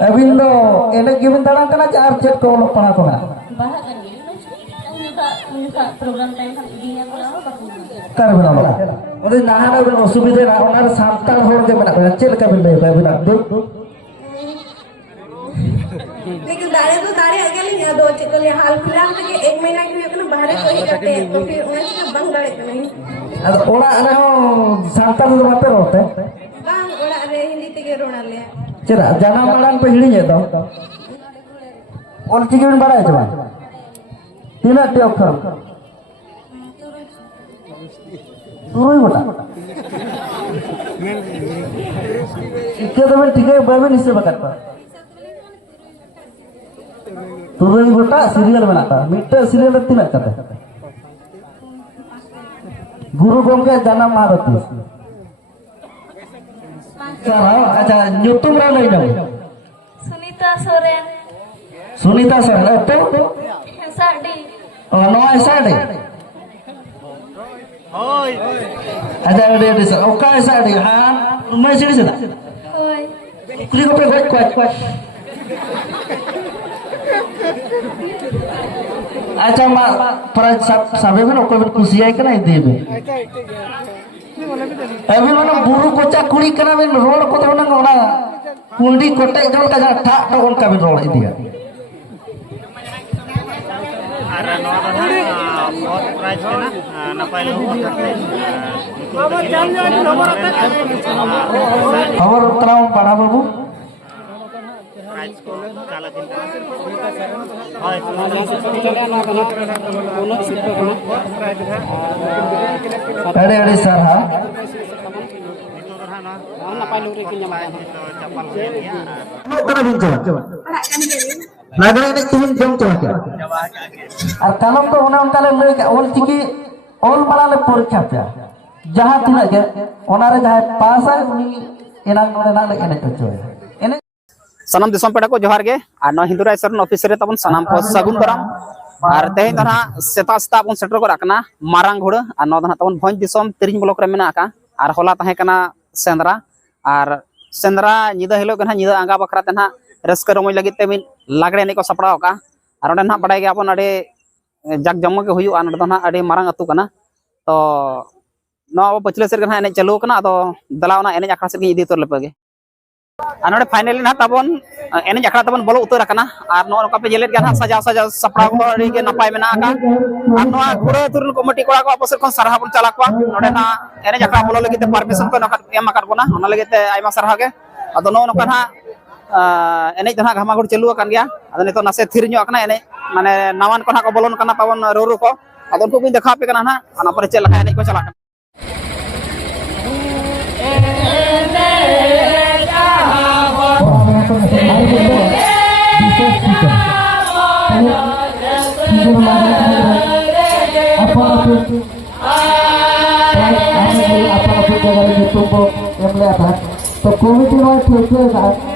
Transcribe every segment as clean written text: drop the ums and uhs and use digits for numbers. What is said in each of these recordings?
अबिन दो एने गिबिन दाड़ा कना चार चेक को लोग पढ़ा को ना बाहर kan gitu उनका program time kan idinya berapa कर बना लो ओदे नाहा ना बिन असुविधा ना ओनार सांताल होर के बना को चेक का बिन ले बिन दो लेकिन दाड़े तो दाड़े आगे नहीं है दो चेक ले हाल फिलहाल के 1 महीना के लिए बाहर कोई करते तो फिर उन्हें से बंग दाड़े के नहीं अब ओड़ा रे हो सांताल दो बाते रोते bang ओड़ा रे हिंदी ते रोना ले चला जाना मालान पे हिड़ी ये तो और चिकन बड़ा है जवान तीना टे अक्षर तुरई बटा इक्के तो मैं ठीक है बाबे निश्चय बकता तुरई बटा सीरियल बनाता मिट्टे सीरियल तीना करते गुरु गोंगे जाना मारती अच्छा यूट्यूब रा नहीं जाओ Sunita Soren सुनीता सर तो Sadi नो ऐसा दे ओय अच्छा दे सर ओका ऐसा दे हां मैं सीधी से Hoi कुली को पे क्वाट अच्छा मा पर सबे में ओको खुशी है कि नहीं देबे अभी mana buru kocak kuli kana bin roll ko tawna ngona kundi kotek jol ka ta to on ka bin roll idia ara no ada बहुत प्राइस है ना नापाय लो बाबा जान जान नंबर आता और तराव पड़ा बाबू प्राइस को काला दिन अरे अरे सर हाँ लगड़ा ने तुम जम तो क्या और कलम तो उन्हें उनका ले ओल चिकी ओल बड़ा ले परीक्षा पे जहाँ तीना के उनारे जहाँ पास है उन्हीं इनाम नोड़े ना लेके नहीं चोए इन्हें सनम दिसम पेड़ा को जोहार गे और न हिंदू राइसर ऑफिस रे तबन सनाम को सगुन दराम और तेहेन दना सेता सेता बन सेटर को राखना मारांग घोड़ और न दना तबन भंज दिसम तिरिंग ब्लॉक रे मेना का और होला तहे कना सेंद्रा और सेंद्रा निदा हिलो कना निदा आंगा बखरा तना रस्कर रमोय लगित ते मिन लागड़े ने को सपड़ाव का और ओंडे ना बड़ाय गे अपन अडे जग जमक के हुयु आन दना अडे मारांग अतु कना तो नो पछले सेर कना एने चालू कना तो दलावना एने आखड़ा से इदी तोर लेपगे अनोडे फाइनली ना तबन एने जखड़ा तबन बोलो उतर रखना और नो नका पे जेलेट गना सजा सजा सपड़ा को रे के नपाय मेना का और नो गुरे तुरन कमिटी कोड़ा को अपसर कोन सरहा बन चला को नोडे ना एने जखड़ा बोलो लगिते परमिशन को नका एम कर कोना ओना लगिते आइमा सरहा के अदो नो नका ना एने जना घामागुड़ चालू kan गया अदो नितो नासे थिर ᱧᱚᱜ कना एने माने नावान को ना को बोलोन कना तबन रोरू को अदो उनको भी देखा पे कना ना अना पर चल लगा एने को चला तो कमिटी में ठीक है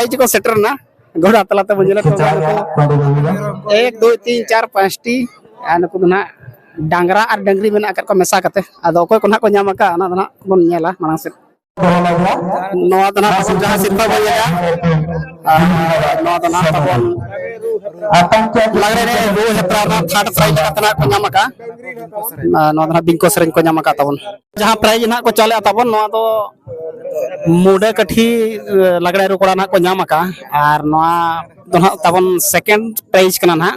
प्राइज को सेटर ना घोड़ा तलाते बंजला तो 1 2 3 4 5 टी आन को ना डांगरा और डंगरी मेना को मेसा करते अदो कोई को ना को नाम का ना ना बन नेला मांग से नवा तना जहां सिरपा बजेगा नवा तना तबन लागरे रे रो हेत्रा ना थर्ड प्राइज तना को नाम का नवा तना बिंको सरन को नाम का तबन जहां प्राइज ना को चले तबन नवा तो मुडे कठी लागरे रो कोड़ा ना को नाम का और नवा तो तबन सेकंड प्राइज कना ना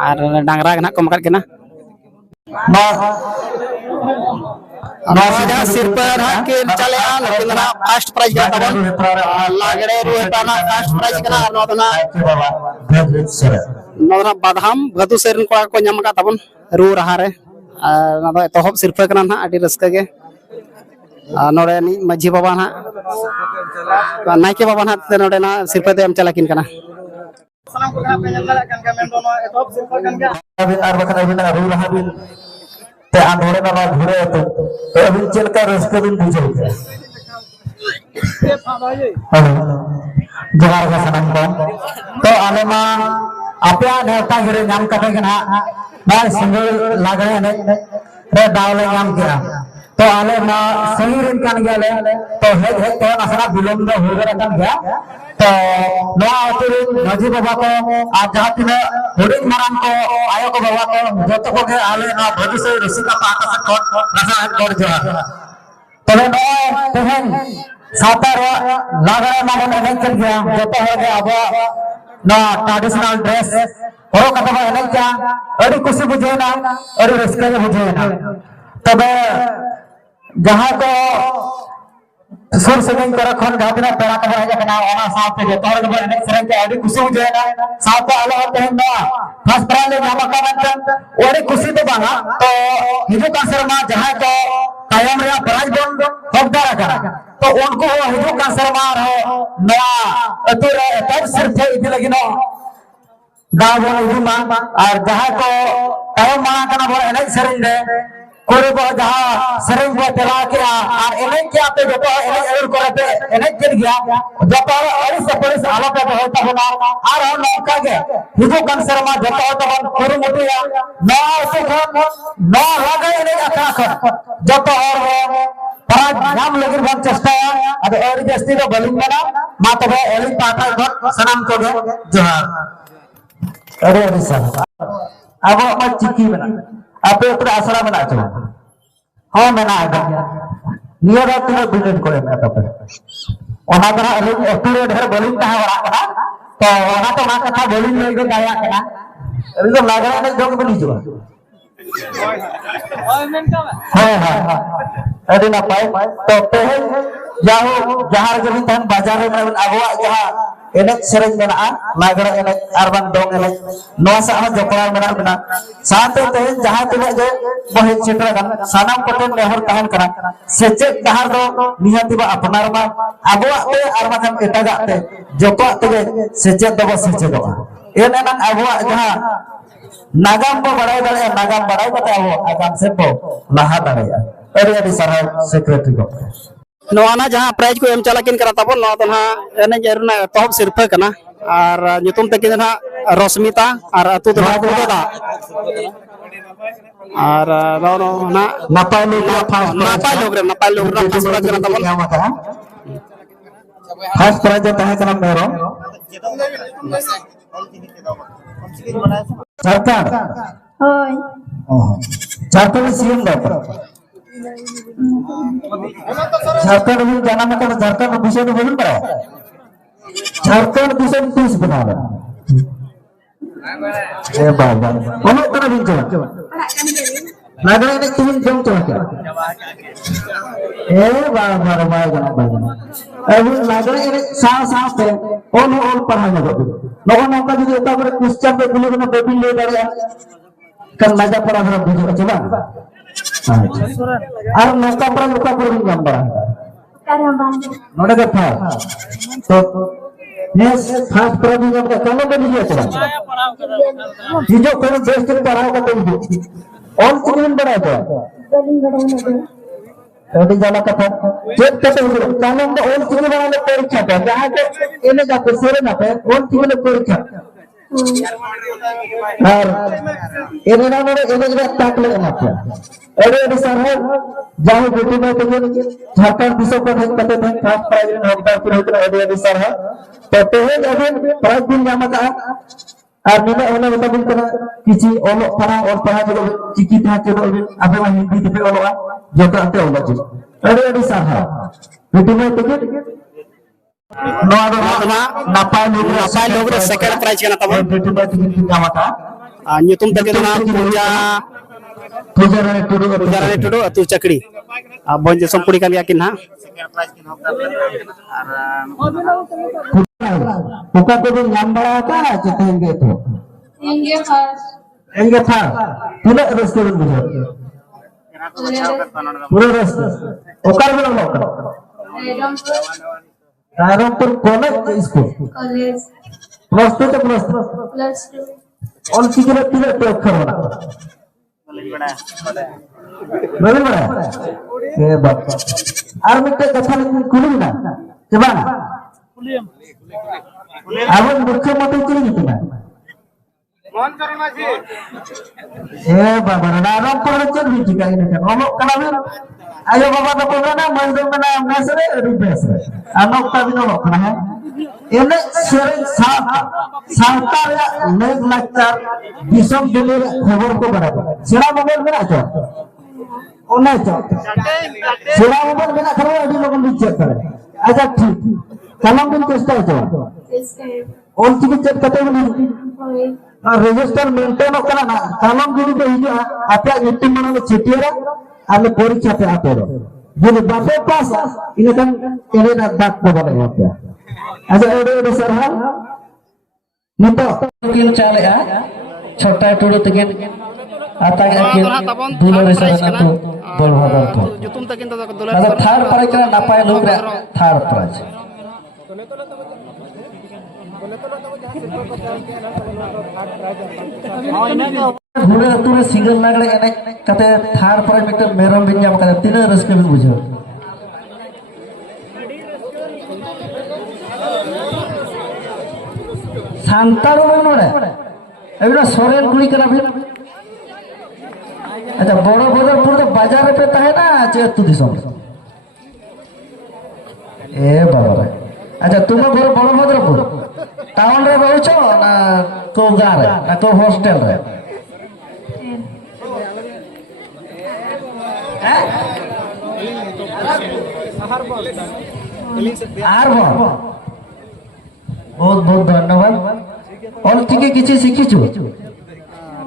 और डांगरा ना को मकट केना सीधा सिर पर के चले आ लेकिन ना फर्स्ट प्राइज का तबन लागड़े रोहताना फर्स्ट प्राइज कना नोदना नोदना बादाम भदु सेरन कोड़ा को नाम का तबन रू रहा रे ना तो तोहब सिर पर कना ना आडी रस्का के नोडे नि माझी बाबा ना नाइके बाबा ना नोडे ना सिर पर एम चलाकिन कना सलाम को पे जंगल कन का मेन दोनो तोहब सिर पर कन का अभी आर बखरा बिन रू रहा बिन ते आंधोड़े ना घुरे तो अभी चल का रास्ते दिन बुझे जवार का सनम को तो आले मा आपया नेता गिरे नाम कटे के ना ना सिंगल लागरे ने रे दावले नाम किया तो आले मा सही रिन कान गया तो हे तो असरा विलंब हो गया कान गया तो नवा अतुरिन नजी बाबा को आज जहां तिना हुडिंग माराम को आयो को बाबा को जतो को के आले ना भदु से रसिका पाटा से कोट रसा कोट जवा तबे नवा तेहन सातार लागरा मागन एने चल गया जतो हो गया अब ना ट्रेडिशनल ड्रेस और कथा बा एने क्या अड़ी खुशी बुझे ना अड़ी रसिका के बुझे ना तबे जहां को सुर सगन कर खन गाबना पेड़ा का बना जाना ओना साथ के तोर के बने सरन के आडी खुशी हो जाएगा साथ आलो होते हैं ना फर्स्ट प्राइज ले जामा का बनता ओरे खुशी तो बना तो हिजु का शर्मा जहां को कायम रे प्राइज बन हकदार करा तो उनको हिजु का शर्मा हो नया अतुरे तब सिर्फ इति लगिनो गाव बन हिजु मा और जहां को कायम माना कना बो एने सरन दे कोरे बो जहां सरन बो तेला के और एने क्या पे जतो एने एवर करते एने गिर गया जतो अरी सपरिस आला पे होता बना और हम नौका के हिजु कन शर्मा जतो होता कोरे मोटिया ना से ना लगे एने अखा जतो और पर नाम लगिर बन चेष्टा अब और जस्ती तो बलिंग बना मा तो एली पाटा घर सलाम को जोहार अरे सर अब मैं चिक्की बना आपे ऊपर आसरा बना चलो हां मैंने आ गया नियर रात में बिल्ड करे मैं तब ओना बना अली एक्टुरे ढेर बोलिंग का बड़ा तो ओना तो मा कथा बोलिंग नहीं को गाया कना अभी तो लागरा नहीं जोग बनी जो हां अरे ना पाए तो पहल जाओ जहां जब तन बाजार में अगवा जहां एने सेरेज मेना लागरा एने अरबन डोंग एने नवा सा जपड़ा मेना बना साथे ते जहां तिना जे बहे चित्र गन सानाम पटन नेहर तहन करा सेचे तहार दो निहाती बा अपनार मा अगवा ते अरबा कन एटागा ते जपा ते सेचे दो सेचे दो एने नन अगवा जहां नागाम को बढ़ाई दे नागाम बढ़ाई बता वो आगाम से को लहा दड़या अरे सर सेक्रेटरी को नवाना जहां प्राइज को एम चलाकिन करा तबन नवा तना एने जरना तोहब सिरफा कना और nyutum तकिन ना रश्मिता और अतु दना दा और नो ना नापाय लोग फर्स्ट प्राइज करा तबन फर्स्ट प्राइज तहे कना मेरो झारखंड होय झारखंड सीएम दा झारखंड में जाना मतलब झारखंड विषय में बोलूं पड़ा झारखंड विषय में पीस बना लो ए बाबा हम तो नहीं जो लागले ने तुम जम तो क्या ए बाबा रे बाबा अब लागले ने साफ पे ओन पढ़ा ना लोगों ने का जो एता पर क्वेश्चन पे बोले ना पेपर ले दे कल मजा पड़ा हमरा बुझो चला और नौका पर भी नंबर नोड़े देखा तो यस फर्स्ट प्रोग्राम का कौन बन गया चला ये जो कोई देश के पढ़ाओ का तुम और कितने बड़ा तो अभी जाना कथा चेक करते हुए कानून का ओल चिकन बनाने परीक्षा पे जहाँ के इन्हें जाते सोरे ना पे ओल चिकन परीक्षा और इन्हें ना मेरे इन्हें जगह ताक लगे ना क्या अरे सर है जहाँ बेटी में तो झारखंड विश्व को देख पाते थे फर्स्ट प्राइज में होता फिर होता अरे सर है तो अभी प्राइज दिन जामा का और निने ओने बता बिन करा किसी ओलो पढ़ा और पढ़ा जो चिकी था चलो अबे वहां हिंदी पे ओलोआ जो तो आते ओलो जी अरे सर है बेटी में तो नवा नापाय लोग रे सेकंड प्राइज के ना तब बेटी में तो जामा था nyutum tadi na पूजा रे tudu atu cakri bonje sompuri kan yakin ha second prize की होता है पुका को भी नाम बड़ा था चितेंगे तो एंगे था पूरा रेस्टोरेंट बुझो पूरा रेस्टोरेंट ओकर में लोग रायरंगपुर कॉलेज स्कूल प्लस 2 तो प्लस और सिगरेट पीले तो खरोना बड़ी बड़ा ये बात और मिट्टे कथा कुली ना जबान अब मुख्यमंत्री चली गई ना मन करना जी ए बाबा ना राम पर चल भी ठीक है ना हम कला में आयो बाबा तो बोला ना मंदिर में ना मैसरे रिबेस अनोक का भी ना रखना है इन्हें शेरिंग सावता या लेग लगता दिसम दिले खबर को बराबर सेरा मोबाइल में ना चो ओ नहीं चो सेरा मोबाइल में ना खबर अभी लोगों ने चेक करे अच्छा ठीक कलम दिन चेष्टा है चो और चीज चेक करते हैं रजिस्टर मेंटेन होता ना कलम गुरु पे ही आपका यूट्यूब में ना चिटिया आले परीक्षा पे आते रहो जो बापे पास इन्हें kan तेरे ना बात को बने होते हैं अच्छा एडे सर हा नितो किन चाले आ छोटा टुडो तकिन आता के दुलरे सर ना तो बोल भदर तो nyutum tadi kita dolar मतलब थर्ड प्राइज का नापाय लोग रे थर्ड प्राइज घुरे तुरे सिंगल लागले एने कते थर्ड प्राइज में मेरम बिन जाम कते तीन रस्के में बुझो सांतारो में नोड़े अभी ना सोरेन कुड़ी करा भी अच्छा बड़ो बदरपुर तो बाजार पे है ना चेतु दिसों ए बाबा रे अच्छा तुम घर बड़ो बदरपुर टाउन रे रहछो ना को गार ना को हॉस्टल रे आर बहुत बहुत धन्यवाद और ठीक किसी शिखिछु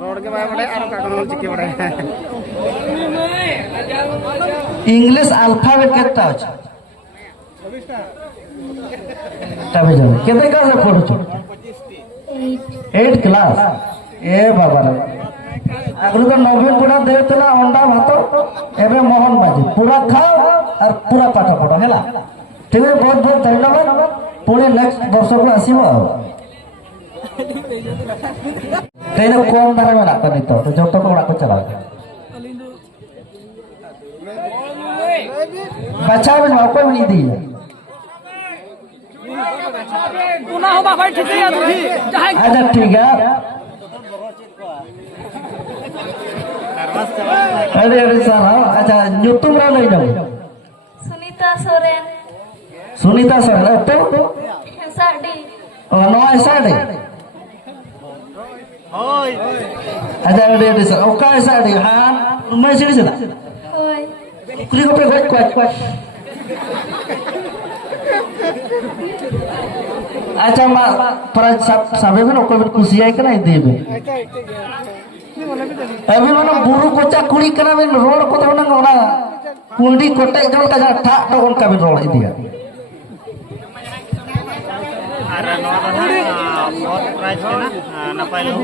रोड के बारे में आरो का कोनो चिके बड़े इंग्लिश अल्फाबेट केटा अछि तबे जाने केते क्लास में पढ़ु 8 क्लास ए बाबा रे अगरु तो नवीन पुरा देतला अंडा भात एबे मोहन बाजी पूरा खाओ और पूरा पाठ पढ़ो हैला ठीक है बहुत बहुत धन्यवाद पुणे नेक्स्ट वर्ष को आसीबो तेने कौन दारा में लागता नहीं तो जो तो कोड़ा को चला बच्चा में मौका भी नहीं दी पुना होगा भाई ठीक है अच्छा ठीक है अरे सर अच्छा यूट्यूब रा ले जाओ सुनीता सोरेन तो साडी नो ऐसा दे होय अच्छा अरे सर ओका ऐसा दे हां मैं सीढ़ी से होय कुली को पे क्वाक अच्छा मा पर सबे में ओको खुशी है कि नहीं देबे अभी ना बुरु कोचा कुड़ी करा में रोड को तो ना कुंडी कोटे जोल का ठा तो उनका भी रोड दिया अरे नवा बहुत प्राइज है ना नापाय लोग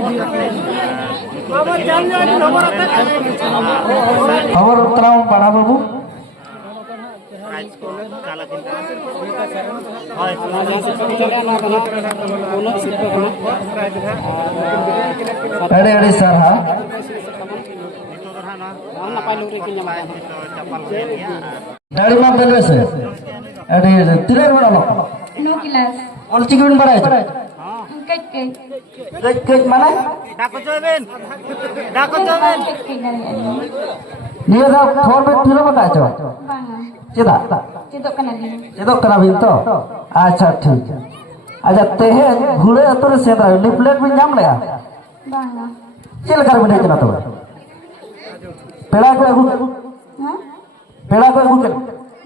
और उतना बड़ा बाबू प्राइज को काला दिन अरे सर हाँ ᱱᱟᱯᱟᱭ ᱞᱩᱜᱽᱲᱤ ᱠᱤᱱ ᱧᱟᱢᱟ ᱪᱟᱯᱟᱞ ᱦᱩᱭᱮᱱ ᱜᱮᱭᱟ दाढ़ी मा बेले से अरे तिरर बड़ा लो 9 क्लास और चिकन बड़ा है कट के कच कच माने डाको चोबेन डाको चोबेन कट के dari निया दा थोर पे तिरर बड़ा है banga चेदा cedok kana din चेदो करा बिन तो अच्छा ठीक है अच्छा तेहे घुड़े अतुर से दा लिपलेट भी नाम लगा banga चल कर बिन जना तो पेड़ा को ha पेड़ा को गुजर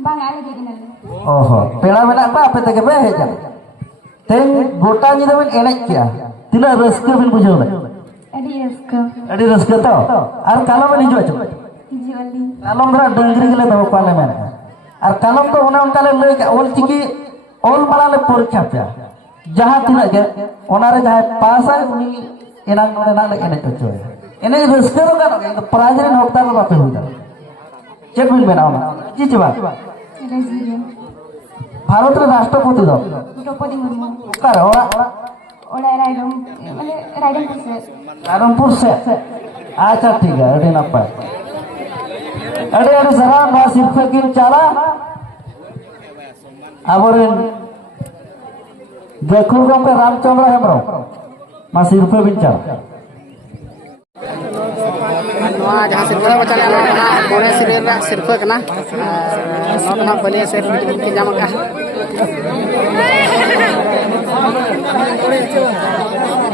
banga ale di dinal ओहो पेड़ा में ना पे तक बे है जा तेन गोटा नि दबन एने किया तिना रस्के बिन बुझो ले adi esko अड़ी रस्के तो और कालो में हिजो छ jiwali कालम रा डंगरी गले दो पाले में और कालम तो उन काले ले ओल चिकी ओल बड़ा ले परीक्षा पे जहां तिना के ओनारे जहां पास है उनी एना नोडे ना ले एने चो एने रस्के तो का प्राइज रे नोकता तो बापे हो जा चेक बिन बनाओ ना जी जी बात residu भारत रे राष्ट्रपति दो Draupadi Murmu कर ओरा ola raidom mane raidom puse Rampur से अच्छा ठीक है अरे ना पाए अरे अरे जरा ना सिर्फ किन चला अब देखो गम के रामचंद्र हेमरो मा सिर्फ बिन चला नवा जहां सिरफा को चले ना कोने सिरियल रा सिरफा कना नोटना बले से की जामा का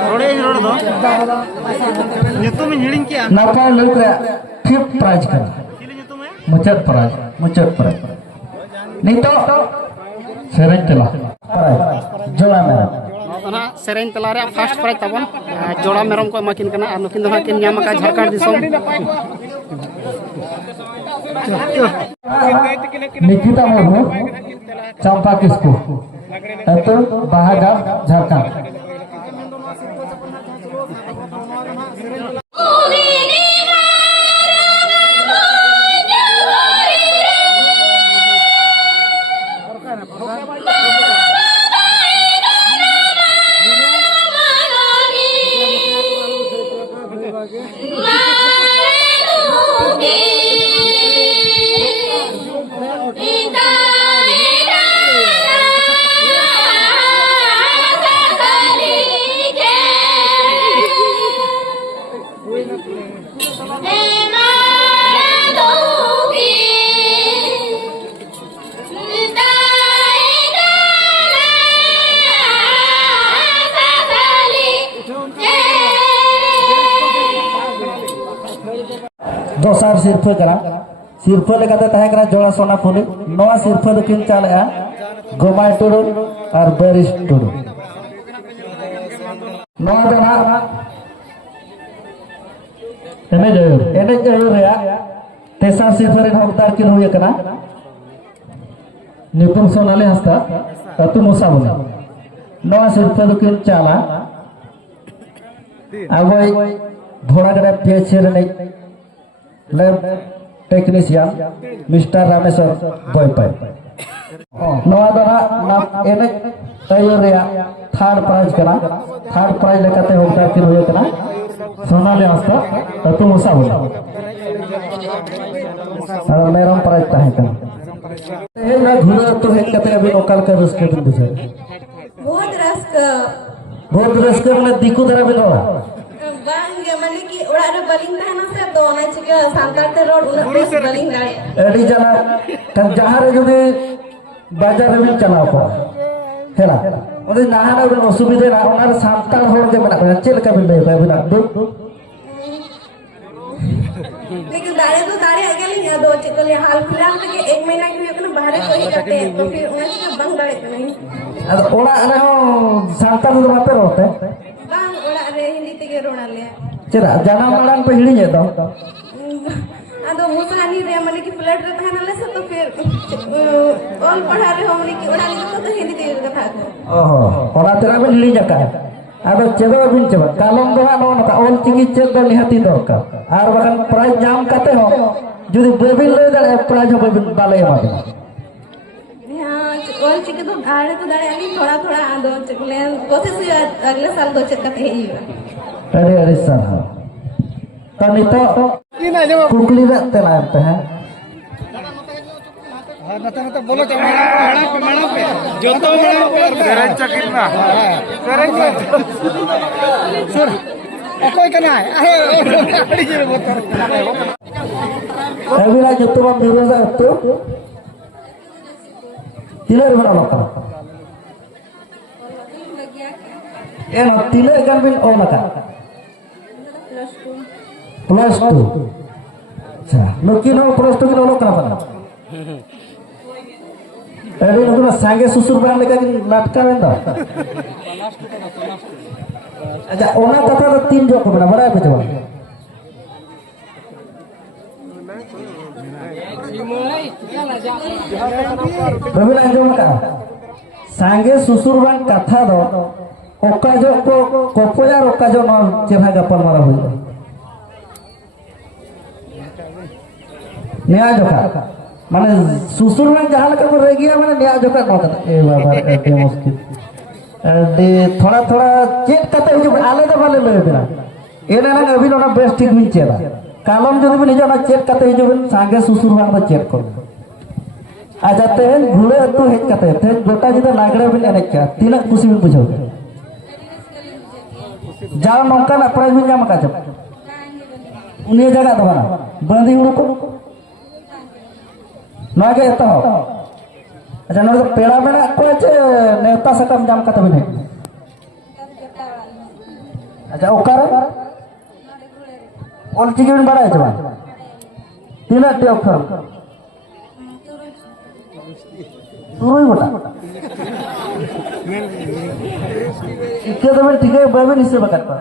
रोड़े रोड़ दो nyutum hiling kia नापा लोग फिफ्थ प्राइज कर chili nyutum ya मुचट प्राइज नहीं तो सेरेन चला प्राइज जोड़ा मेरा नोटना सेरेन तला रे फर्स्ट प्राइज तबन जोड़ा मेरम को माकिन कना और नुकिन दो किन जामा का झारखंड दिसोम निकिता मुर्मू चंपा किसको तो बाहागाम झारखंड दोसार सिरफे करा सिरफे लेकाते तहे करा जोड़ा सोना फुली नवा सिरफे दो किन चाले गोमाय टुडू और बेरिस टुडू नवा दो ना एने जरूर रे तेसार सिरफे रे हकदार किन हुए कना निपुण सोनाली हस्ता अतु मुसा बोला नवा सिरफे दो किन चाला अब घोड़ा गड़ा पीछे रे लैब टेक्नीशियन मिस्टर रामेश्वर बोयपाई नवा दरा ना एने तैयार रे थर्ड प्राइज कना थर्ड प्राइज लेकाते होता फिर हुए कना सोनाली हस्ता ततु मुसा बोला और मेरम प्राइज ताहे कना ए ना घुरा तो हेक कते अभी ओकल के रस्के दिन बुझे बहुत रस्के में दिकु दरा बिनो bang mane ki ora re baling tahena se to ona chika santar te road una bes baling dare एडी जना तब जहां रे जदि बाजार रे चला को हेला ओदे नाहाना बे असुविधा ना ओनार सांताल होड़ के मना चेल का बिल बे बिना दु लेकिन दाड़े तो दाड़े अगेली या दो चिकल हाल फिलहाल तक 1 महीना की हुई बाहर कोई कटे तो फिर ona chika bang dare नहीं अब ओड़ा रे हो सांताल दो बाते रहते bang ora re hindi tege rona le चला जाना माड़ान पे हिड़ी जे दो ado musani re mane ki flat re tahena le se तो फिर all पढ़ा रे हमने की ora ले तो hindi tege कथा को ओहो ओड़ा तेरा पे हिड़ी जका अब चेदो बिन चबा कालम दो नो नका ओल चिकी चेद दो निहाती दरकार आर बगन प्राइज जाम काते हो जदि बेबिन ले दे प्राइज हो बेबिन बाले मा हाँ all चिके तो दाड़े अली थोड़ा थोड़ा ado चकले कोशिश हुई अगले साल दो चक्का ही अरे अरे सर हाँ तो नितो कुकली रे तेला पे है बोलो जो तो सुर अकोय कना है अभी ना जब तो हम मेरे साथ तो तिलर बना लगा ये ना तिलर कर बिन ओ लगा प्लस टू अच्छा लोकी नो प्लस टू किलो लोग करा बना अरे लोग ना सांगे सुसुर बना लेकर नाटका में था अच्छा ओना कथा तो 3 जो को बना बड़ा है बेचवा रविना जो मका सांगे सुसुर बन कथा दो ओका जो को कोपोया ओका जो न चेहा गपल मारा हुई नया जोखा माने सुसुर बन जहां लगा को रेगिया माने नया जोखा न कथा ए बाबा ए मुश्किल दे थोड़ा थोड़ा चेक कते जो आले दे वाले ले बिना एना ना अभी ना बेस्ट ठीक बिन चेला कालम जो भी निजो ना चेक कते जो बिन सांगे सुसुर बन को चेक को आजा ते घुले तो हेज कते ते गोटा जिदा लागड़े बिन एने क्या तीना खुशी बिन बुझो जाओ नौका ना प्राइज बिन जाम का जब उन्हें जगह दबाना बंदी उड़ को ना के तो अच्छा नोर पेड़ा में को चे नेता सकम जाम का तब नहीं अच्छा ओकर ओल चिके बिन बड़ा है जवा तीना टे ओकर तुरुई गोटा इके तो ठीक है बाबे निसे बकत पर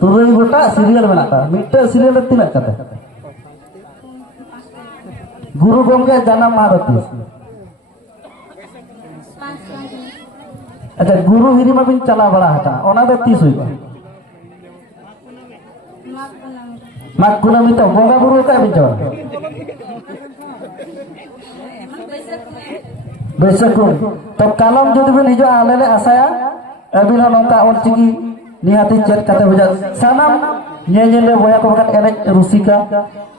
तुरुई गोटा सीरियल बनाता मिट्टे सीरियल तीन करता गुरु गोंगे जन्म मारती अच्छा गुरु हिरी में बिन चला बड़ा हटा ओना दो 30 हुई माग कुनामी तो बोंगा गुरु का बिन चला बैसको तो कालम जो बिन हिजो आले ले आसाया अभी ना नौका और चिकी निहाती चेक कते बुझा सानाम ये ले बोया को बकत एने रुसिका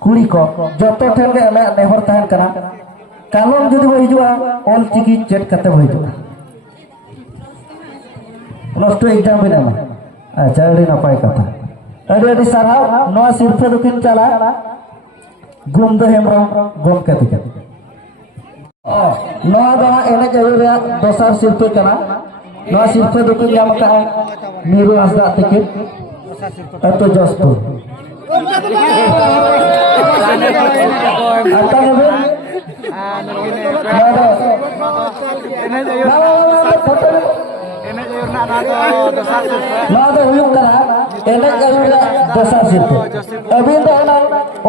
कुड़ी को जतो ठेन के एले नेहर तहन कना कालम जदि बो हिजुआ ऑल चिकी चेक कते हो हिजुआ प्लस 2 एग्जाम बिना अच्छा अड़ी नपाय कथा अड़ी अड़ी सारा नवा सिरफे दुकिन चला गुम दो हेमरम गम कति कति नवा दवा एने जरूर दोसर सिरफे कना नवा सिरफे दुकिन जाम का मीरू हसदा टिकट तो जसपुर आता नबे ना तो हुई करा एने जरूर दोसर सिरफे अभी तो ना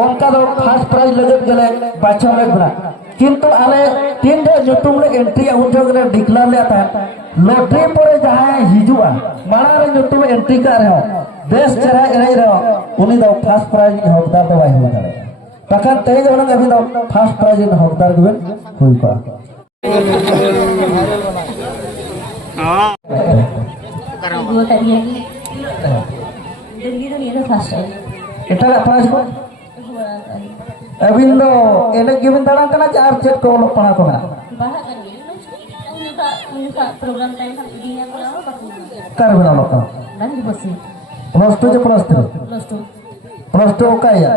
उनका तो फर्स्ट प्राइज लगत गले बाछा में बना किंतु आले 3 डे यूट्यूब ले एंट्री उठो करे डिक्लेयर ले आता लॉटरी परे जहां हिजुआ माना रे यूट्यूब एंट्री कर रहे हो बेस चरा एरे रहो उनी दो फर्स्ट प्राइज हकदार तो वाई हो करे तखन तई जो अभी दो फर्स्ट प्राइज हकदार गबे हुई पा हां वो तरिया की दिल्ली तो नहीं था फर्स्ट टाइम एटा प्राइज को अभी दो एने गिवन दाड़ा कना चार चेक को लो पणा को ना बाहर उनका प्रोग्राम टाइम हम दिया को बाकी कर बना लो का बंद बसी प्लस 2 जो प्लस 3 प्लस 2 का या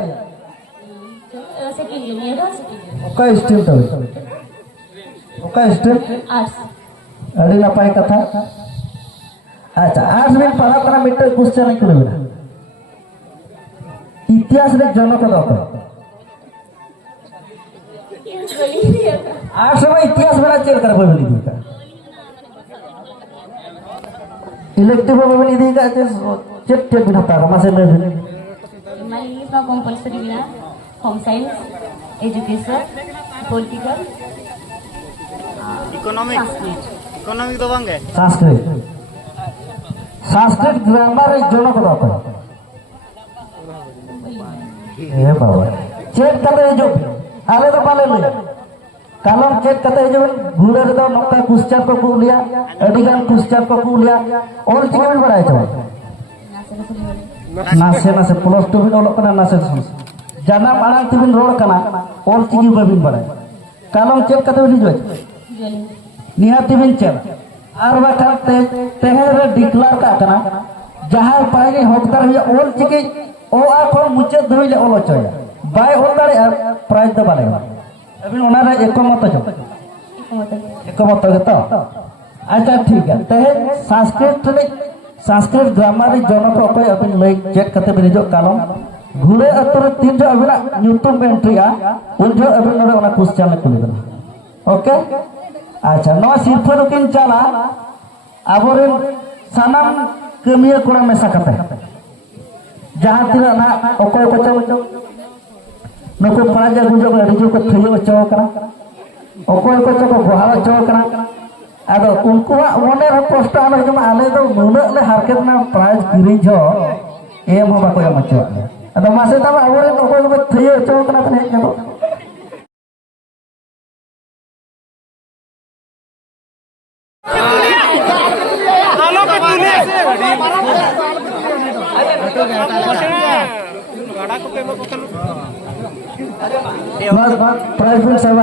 सेकंड ईयर मेरा सेकंड का स्ट्रीम तो का स्ट्रीम आर्ट्स अड़ी ना पाए कथा अच्छा आर्ट्स में पढ़ा करा मिट्टे क्वेश्चन नहीं करे इतिहास रे जनक दो आर्ट्स में इतिहास बड़ा चेक कर बोली दी का इलेक्टिव में बोली दी का चेक चेक बिना पारा मासे में माली का कंपलसरी बिना home science education political economic तो बांगे संस्कृत संस्कृत ग्रामर रे जनक दो ए बाबा चेक करे जो आले तो पाले ले कालम चेक कते जो घुरे रे दो नोका क्वेश्चन को लिया एडिगन क्वेश्चन को लिया और चिकन बड़ाई तो नासे नासे नासे प्लस टू बिन ओलोक कना नासे जाना आड़ांग तिबिन रोड कना ऑल चिकी बाबिन बड़ाय कालम चेक कते बिन जोय निहाती बिन चेक आर बाखान तेहर रे डिक्लेयर का कना जहां पाइने हकदार हुई ऑल चिकी ओ आ खन मुचे धइले ओल चया बाय ओल दारे प्राइज द बाले अबिन ओना रे एकमत जो एकमत गतो अच्छा ठीक है तेहे संस्कृत ग्रामर जनक अकोय अबिन लय चेक कते बिन जो कालम घुरे अतर तीन जो अबिना न्यूटन एंट्रीया उन जो अबिन नरे ओना क्वेश्चन कुली बना ओके अच्छा नवा सिरफा रुकिन चला आबोरेन सानाम कमिया कोड़ा मेसा कते जहां तिना ना अकोय को नको पराजा गुजो को रिजो को थयो चो करा अकोय को चो को गोहावा चो करा आदो उनको मने रे कष्ट आलो जमा आले दो नुना ले हारकेत ना प्राइज किरिन जो एम हो बाको मचो आदो मासे तब आबोरेन अकोय को थयो चो करा तने जको प्राइवेट सेवा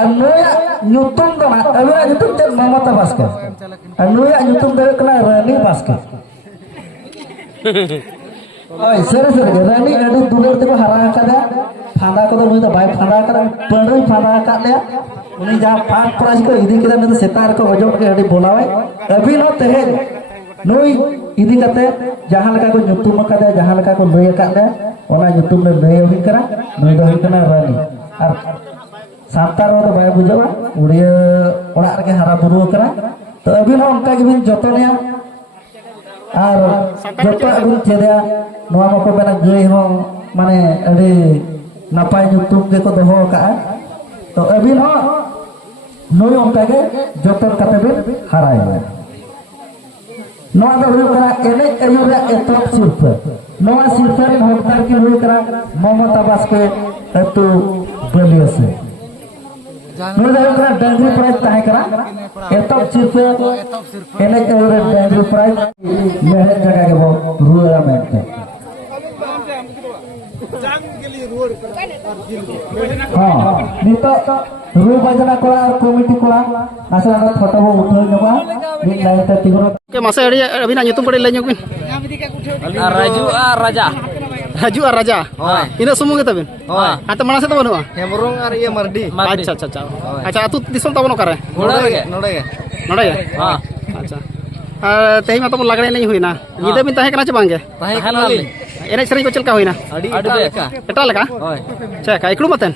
अनुया न्यूटन दो ना अबेरा न्यूटन ते ममता बास्के अनुया न्यूटन दे कना रानी बास्के ओय सरे रानी अडी दुलर ते को हरा कादा फांदा को नुई तो बाय फांदा कर पंडई फांदा का ले उनी जा पांच प्राइज को इदी केदा न सेतार को वजो के अडी बोलावे अभी न तेहे नुई इदी कते जहां लका को न्यूटन कदा जहां लका को लय का ले ओना यूट्यूब में लय हुई करा नई दो हुई कना रानी और सांतार तो बाय बुझवा उड़िया ओड़ा रे हरा बुरु करा तो अभी न उनका के बिन जतनिया और जतो अबिन चेदा नवा मको बेना गई हो माने अडी नापाय यूट्यूब के को दोहो का तो अभी न नई उनका के जतो कते बिन हराय नवा दो हुई करा एने अयुरा एतप सिर्फ नवा सिरफर हकदार की हुई करा ममता बास्के एतु बलियो से नोदा करा डंगरी प्राइज ताहे करा एतप सिर्फ एने एरे डंगरी प्राइज मेहनत जगह के वो रुआ मेंटे हां नितो रु बजना कोला कमिटी कोला आसा ना फोटो बो उठो नबा बिन लाइन ते तिगरो के मासे अभी ना ᱧᱩᱛᱩᱢ ᱠᱚ ᱞᱟᱹᱭ ᱧᱚᱜ ᱵᱤᱱ राजू और राजा ᱤᱱᱟᱹ ᱥᱩᱢᱩᱝ ᱜᱮ ᱛᱟᱵᱤᱱ ᱟᱛᱮ ᱢᱟᱲᱟᱝ ᱥᱮᱫ ᱫᱚ ᱵᱟᱹᱱᱩᱜᱼᱟ हेमरुंग और ये मर्डी ᱟᱪᱪᱷᱟ ᱟᱪᱪᱷᱟ ᱟᱪᱪᱷᱟ ᱟᱛᱩ ᱫᱤᱥᱚᱢ ᱛᱟᱵᱚᱱ ᱚᱠᱟᱨᱮ नोड़े गे ᱱᱚᱰᱮ ᱜᱮ ᱟᱪᱪᱷᱟ ᱛᱮᱦᱮᱧ ᱢᱟ ᱛᱟᱵᱚᱱ ᱞᱟᱜᱲᱮ ᱮᱱᱮᱡ ᱦᱩᱭᱱᱟ ᱧᱤᱫᱟᱹ ᱵᱤᱱ ᱛᱟᱦᱮᱸ ᱠᱟᱱᱟ ᱪᱮ ᱵᱟᱝ ᱜᱮ ᱮᱱᱮᱡ ᱥᱮᱨᱮᱧ ᱠᱚ ᱪᱮᱫ ᱞᱮᱠᱟ ᱦᱩᱭᱱᱟ ᱮᱴᱟᱜ ᱞᱮᱠᱟ ᱪᱮᱫ ᱞᱮᱠᱟ ᱮᱠᱞᱩ ᱢᱟᱛᱮᱱ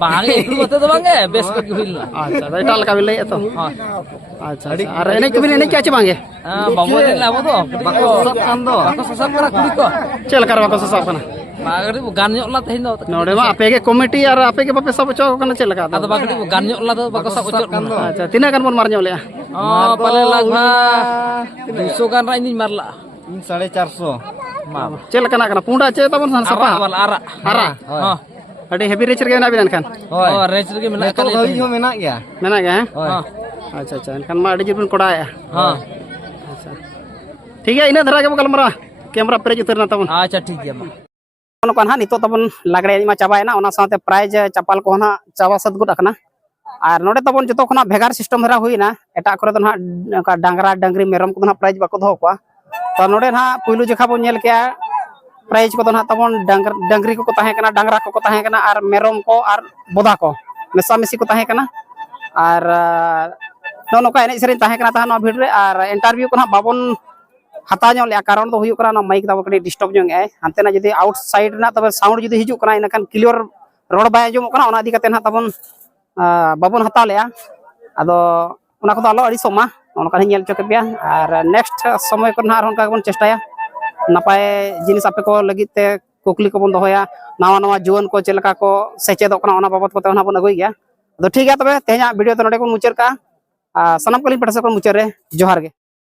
बांगे एकलू मते तो बांगे बेस को हुइला अच्छा एटा लका बिन लई तो अच्छा और एने को बिन एने क्या चे बांगे बाबू दिन लाबो तो बाको सब कान दो बाको सब करा कुड़ी को चल कर बाको सब कना बागड़ी गान ला तहिन दो नोडे मा आपे के कमिटी और आपे के बापे सब चो कना चल लका तो बागड़ी गान ला तो बाको सब उचो अच्छा तीना गान बोन मार ᱧᱚ लेया पाले लगभग 200 गान राई नहीं मारला 450 चल कना कना पुंडा चे तबन सपा आरा हां अडी हेवी रेचर के ना बिन खान हां रेचर के मेना तो होई हो मेना गया हां अच्छा अच्छा एनखान मा अडी जिबन कोडाया हां अच्छा ठीक है इना धरा के गलमरा कैमरा प्रेज उतरना तबन अच्छा ठीक है मा कोन हा नितो तबन लागड़े मा चाबायना ओना साथे प्राइज चपाल को ना चाबा सद गुड अकना और नोडे तबन जतो खना भेगार सिस्टम धरा हुईना एटा करे तो ना डांगरा डांगरी मेरम को ना प्राइज बाको दो को तो नोडे ना पुइलु जखा बो नेल के प्राइज को ना तबन डांगरी को ताहे कना डांगरा को ताहे कना और मेरम को और बोदा को मेसा मेसी को ताहे कना और नोका एने सेरेन ताहे कना ताहा भिड रे और इंटरव्यू को ना बाबन हता ᱧᱚᱜ ᱞᱮ कारण तो हुयु कना माइक दा कड़ी डिस्टर्ब ᱧᱚᱜ ए हानते ना जदी आउटसाइड ना तबे साउंड जदी हिजु कना इनखान क्लियर रोड बाय आजम कना ओना इदी कते ना तबन बाबन हता लेया आदो ओना को आलो अड़ी सोमा ओनका नि नेल चोके बिया और नेक्स्ट समय को ना ओनका बन चेष्टाया नपाय जिनिस आपे को लगी ते कुकली को बन दोया नावा नावा जुवन को चेलका को सेचेदो कना ओना बाबत को ते ओना बन अगुई गया तो ठीक है तबे तेजा वीडियो तो नडे को मुचर का सनम कलिन पटसे को मुचर रे जोहार गे।